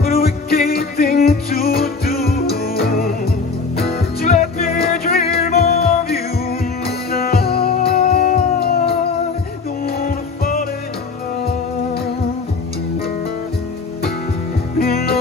What a wicked thing to do, to let me dream of you. And I don't wanna fall in love. No,